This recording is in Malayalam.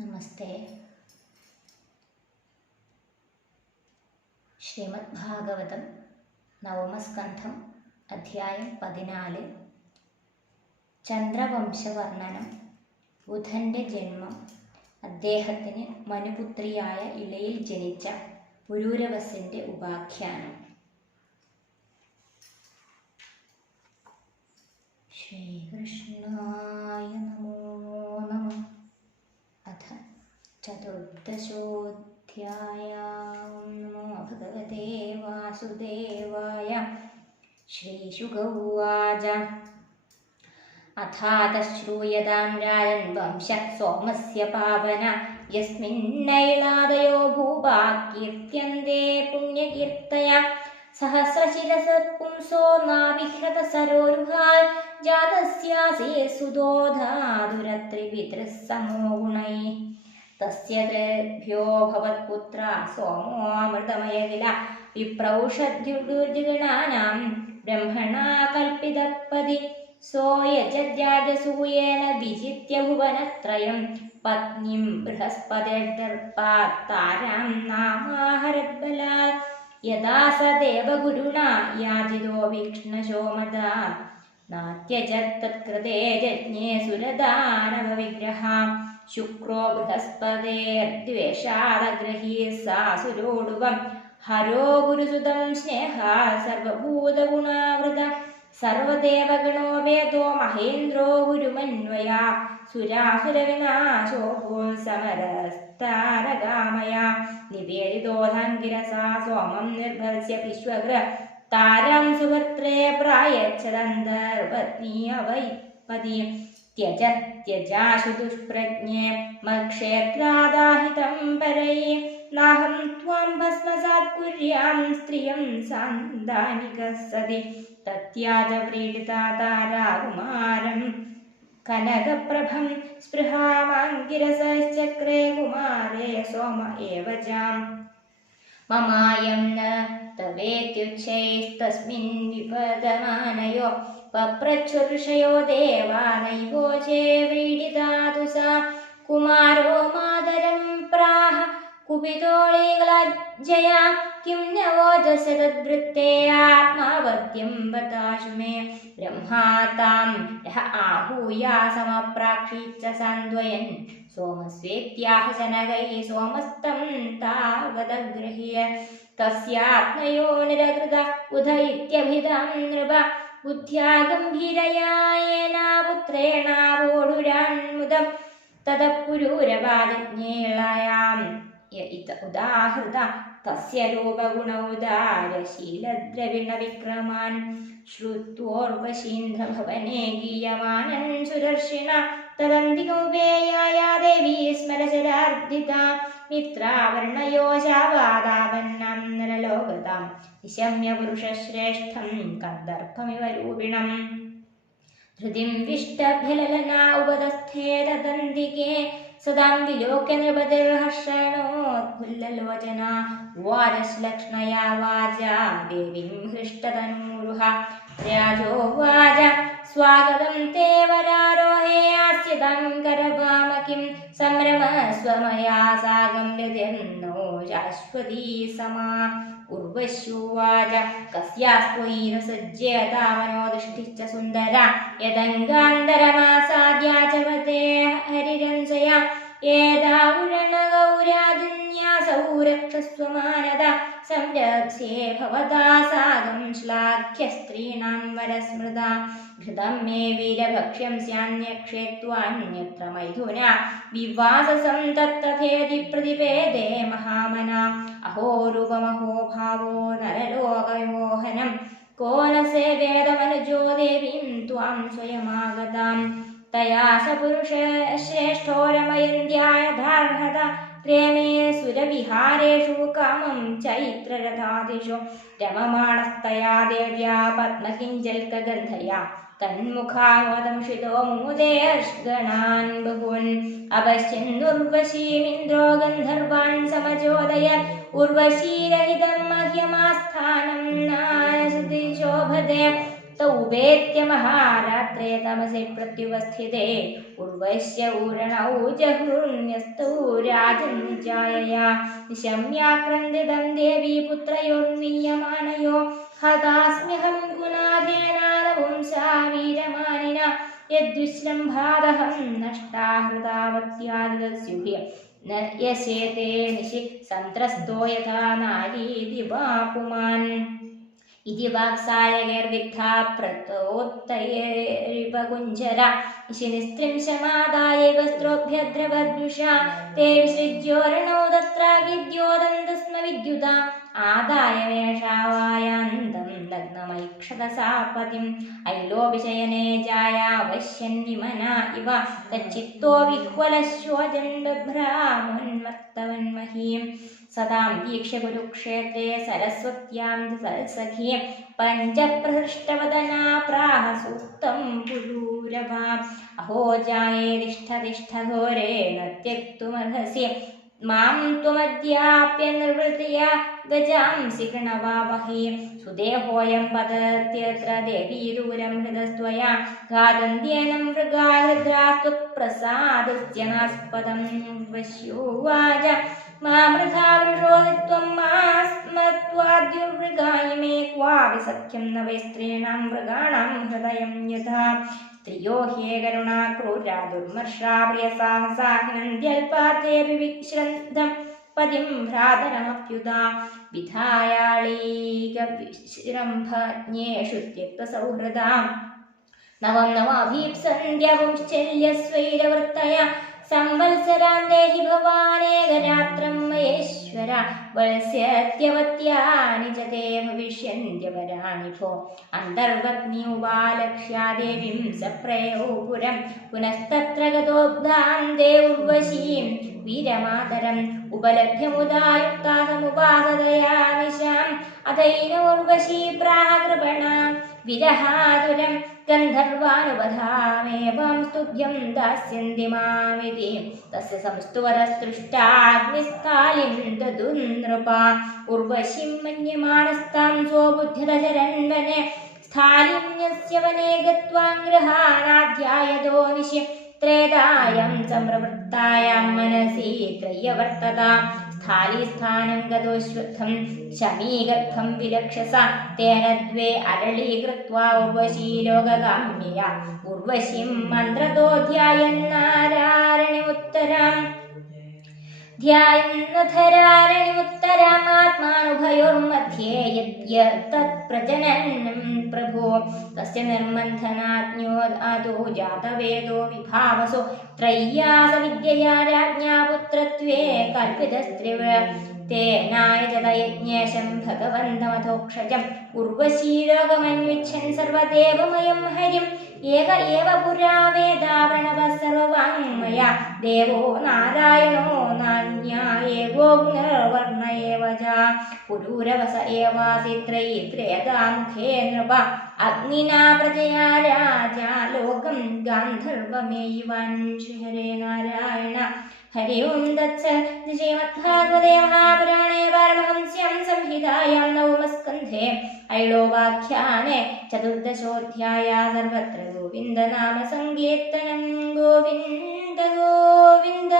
നമസ്തേ. ശ്രീമദ് ഭാഗവതം നവമസ്കന്ധം അധ്യായം 14. ചന്ദ്രവംശവർണ്ണനം. ബുധന്റെ ജന്മം. അദ്ദേഹത്തിന് മനുപുത്രിയായ ഇളയിൽ ജനിച്ച പുരൂരവസിന്റെ ഉപാഖ്യാനം. ശ്രീകൃഷ്ണായ നമോ നമഃ. അഥ ചതുർദശോऽധ്യായ. നമോ ഭഗവതേ വാസുദേവായ. ശ്രീശുക ഉവാച. അഥാതശ്രൂയതാം രാജൻ വംശഃ സോമസ്യ പാവന യസ്മിന്നൈളാദയോ ഭൂപാ കീർത്യന്തേ പുണ്യകീർത്തയ. സഹസ്രശിരസപുംസോ നാവിഹ്രത സരോരുഹാൽ ജാതസ്യാസേ സുതോ ധാതുരത്രിപിതൃഃ സമോ ഗുണൈഃ. തസ്യ തേഭ്യോ ഭവത്പുത്ര സോമോ അമൃതമയ കില വിപ്രൗഷദ്യുർജിഗണാനാം ബ്രഹ്മണാ കൽപ്പിതപതി. സോയജദ്രാജസൂയേന വിജിത്യ ഭുവനത്രയം പത്നിം ബൃഹസ്പതിർദർപ്പാത് താരാം നാമാഹരദ്ബലാൽ. യഥാ സ ദേവഗുരുണാ യാചിതോ വീക്ഷ്ണശോമദാ നാത്യജത് തത്കൃതേ യജ്ഞേ സുരദാനവവിഗ്രഹാം. ശുക്രോ ബൃഹസ്പതേർദ്വേഷാദഗ്രഹീः സാസുരോടുവം ഹരോ ഗുരുസുതം സ്നേഹാ സർവഭൂതഗുണാവൃത. സർവദേവഗണോ വേദോ മഹേന്ദ്രോ ഗുരുമന്വയാ സുരാസുരവിനാശോ സമരസ്താരകാമയാ. നിവേദിതോധാങ്കിരസാ സോമം നിർഭർസ്യ വിശ്വഗൃഹ താരം സുഭദ്രേ പ്രായച്ഛദന്തർപത്നീ അവൈപതി. ത്യജാശു ദുഷ്പ്രജ്ഞേ മത്ക്ഷേത്രാദാഹിതം പരൈ. നാഹം ത്വാം ഭസ്മസാത് കുര്യാം സ്ത്രിയം സാന്താനികഃ സതി. തത്യാജ വ്രീഡിതാ താരാകുമാരം കനകപ്രഭം സ്പൃഹാമാങ്കിരസശ്ചക്രേ കുമാരേ സോമ ഏവ ചാം. മമായം ന തവേത്യുച്ഛൈസ്തസ്മിൻ വിപദമാനയോ പപ്രച്ഛുർഷയോ ദേവാ നൈവോചേ വ്രീഡിതാതു സാ. കുമാരോ മാതരം പ്രാഹ കുപിതോളീകളജ്ജയാ കിം ന വോചസ്യ തദ്വൃത്തേ ആത്മാവദ്യം ബതാശു മേ. ബ്രഹ്മാ താം രഹ ആഹൂയാ സമപ്രാക്ഷീച്ച സാന്ത്വയൻ സോമസ്വേത്യാഹ ശനകൈ സോമസ്തം താവദഗൃഹ്യ. തസ്യാത്മയോ നിരകൃത ഉദ ഇത്യഭിധം നൃപ ബുദ്ധ്യാ ഗംഭീരയാ യേനാ പുത്രേണാവോഢുരാന്മുദം. തതഃ പുരൂരവാദിജ്ഞേളയാം ഉദാഹൃത തസ്യ രൂപഗുണൗദാരശീലദ്രവിണവിക്രമാൻ. ശ്രുത്വോർവശീന്ദ്രഭവനെ ഗീയമാനൻ സുദർശിന. തദന്തികൗപേയാ ദേവീ സ്മരശരാർദ്ധിതാ. മിത്രാവർണയോജാവാദാവന്നാം നരലോകതാം നിശമ്യ പുരുഷശ്രേഷ്ഠം കന്ദർപ്പമിവ രൂപിണം. ഹൃദിം വിഷ്ടഭ്യലലനാ ഉപതസ്ഥേ തദന്തികേ സദാം വിലോക്യ നൃപതിർഹർഷണോദ്ഫുല്ലലോചനാ. വാചശ്ലക്ഷ്ണയാ വാചാ ദേവീം ഹൃഷ്ടതനൂരുഹ. രാജോവാച. സ്വാഗതം തേ വരാരോഹേ ആസ്യതാം കരവാമ കിം സംരമസ്വ മയാ സാഗം രതിർനോ ശാശ്വതീ സമാ. ഉർവശുവാച. കസ്യാസ്ത്വൈരസജ്ജേതാമനോദൃഷ്ടിശ്ച സുന്ദര യദംഗാന്തരമാസാദ്യാചവതേ ഹരിരഞ്ജയ. ഏതാവുരണഗൗരാജന്യാസൗ രക്ഷസ്വ മാനദ. സംരക്ഷ്യേ ഭവതാ സാഗം ശ്ലാഘ്യ സ്ത്രീണാം വരസ്മൃത. ഘൃതം മേ വീരഭക്ഷ്യം സ്യാന്യക്ഷേത്വാന്യത്ര മൈഥുന വിവാസസം തത്തഥേതി പ്രതിപേദേ മഹാമന. അഹോ രൂപമഹോ ഭാവോ നരലോകമോഹനം കോ ന സേവേദമനുജോ ദേവീം ത്വാം സ്വയമാഗതാം. തയാ സ പുരുഷശ്രേഷ്ഠോ രമയന്ത്യായഥാർഹത. പ്രേമേ സുരവിഹാരേഷു കാമം ചൈത്രരഥാദിഷു. രമമാണസ്തയാ ദേവ്യാ പത്മകിഞ്ചൽക്കഗന്ധയാ തന്മുഖാമോദംഷിതോ മൂദേർഗണാൻ ബഹൂൻ. അവശ്യന്നുർവശീമിന്ദ്രോ ഗന്ധർവാൻ സമചോദയത്. ഉർവശീരഹിതം മഹ്യമാസ്ഥാനം നാസുതി ശോഭതേ. तौपेत्य महारात्रे तमसि प्रत्युपस्थिते उर्वश्य ऊरणौ जहुर्न्यस्तौ राजन्निजायया निशम्याक्रन्दितं देवी पुत्रयोर्मीयमानयो हतास्म्यहं गुणाधेनानपुंसा वीरमानिना यद्विश्रम्भादहं नष्टा हृदावत्यादिदस्युभिः न यशेते निशि सन्त्रस्तो यथा नारी दिवापुमान् इति वाक्सायगैर्विद्धा प्रतोत्तयैरिवकुञ्जरा निशिनिस्त्रिंशमादाय वस्त्रोभ्यद्रवद्युषा ते विसृज्योरणौ तत्रागिद्योदन्तस्म विद्युता आदाय मेषावायान्तं नग्नमैक्षतसापतिम् ऐलोविशयने जायावश्यन्विमना इव तच्चित्तो विह्वलश्वजन् बभ्रामोन्मत्तवन्महीं सदां वीक्ष्य कुरुक्षेत्रे सरस्वत्यां सखीं पञ्चप्रहृष्टवदना प्राह सूक्तं पुरूरवा अहो जाये तिष्ठ तिष्ठ घोरे न त्यक्तुमर्हसि मां त्वमद्याप्य निर्वृत्या गजांसि कृणवावहि सुदेहोऽयं पतत्यत्र देवी दूरं हृदस्त्वया घातन्त्येनं मृगाहृद्रास्तुत्प्रसादस्य नास्पदं वश्योवाच मामृथा वृषो त्वं मास्मत्वाद्युर्मृगाय मे क्वापि सख्यं न वै स्त्रीणां मृगाणां हृदयं यथा स्त्रियो ह्येकरुणा क्रूरा दुर्मर्षा प्रियसाहसा हिनन्द्यल्पार्थेऽपि विश्रन्धं पदिं भ्रातरमप्युता विधायाळीकविश्रम्भज्ञेषु त्यक्तसौहृदा नवं नवाभीप्सन्ध्यपुंश्चल्यस्वैरवृत्तया संवत्सरान् देहि भवानेकरात्रं महेश्वर वत्स्यत्यवत्यानि च ते भविष्यन्त्यपराणि भो अन्तर्वग्नि उपालक्ष्या देवीं सप्रयौ पुरं पुनस्तत्र गतोब्धां ते उर्वशीं वीरमातरम् उपलभ्य मुदायुक्ता समुपासदया निशाम् अथैन उर्वशी प्राह कृपणा विरहातुरं गन्धर्वानुपधामेवं स्तुभ्यं दास्यन्ति मामिति तस्य संस्तुवरस्तृष्टाग्निस्कालिं ददुन्नृपा उर्वशीं मन्यमानस्तां स्वबुद्ध्यदशरन्वने स्थालिन्यस्य वने गत्वा गृहाणाध्यायतो निशि त्रेतायां सम्प्रवृत्तायां मनसि त्रय्यवर्तता स्थालीस्थानं गतोऽश्वत्थं शमीगर्थं विरक्षसा तेन द्वे अरळीकृत्वा उर्वशी लोकगाम्यया उर्वशीं मन्त्रतो ध्यायन्नारायणमुत्तराम् ध्यायन्नधरारणिमुत्तरामात्मानुभयोर्मध्ये यद्यत्तत्प्रजननं प्रभो तस्य निर्मन्थनाज्ञो आदो जातवेदो विभावसो त्रय्यासविद्यया राज्ञा पुत्रत्वे कल्पितस्त्रिव तेनायजतयज्ञेशं भगवन्तमथोक्षजम् उर्वशीलोकमन्विच्छन् सर्वदेवमयं हरिम् एक एव पुरा वेदा प्रणवः सर्ववाङ्मया देवो नारायणो नान्या एवोऽग्निर्वर्ण एव च पुरूरवस एवासि त्रयीत्रयदामुखे नृप अग्निना प्रजया राजा लोकं गान्धर्वमेयिवान् श्रीहरे नारायण हरि ओं तत्सत् श्रीमद्भागवते महापुराणे पारमहंस्यां संहितायां नवमस्कन्धे ऐलोवाख्याने चतुर्दशोऽध्यायः सर्वत्र गोविन्दनाम सङ्कीर्तनं गोविन्द गोविन्द।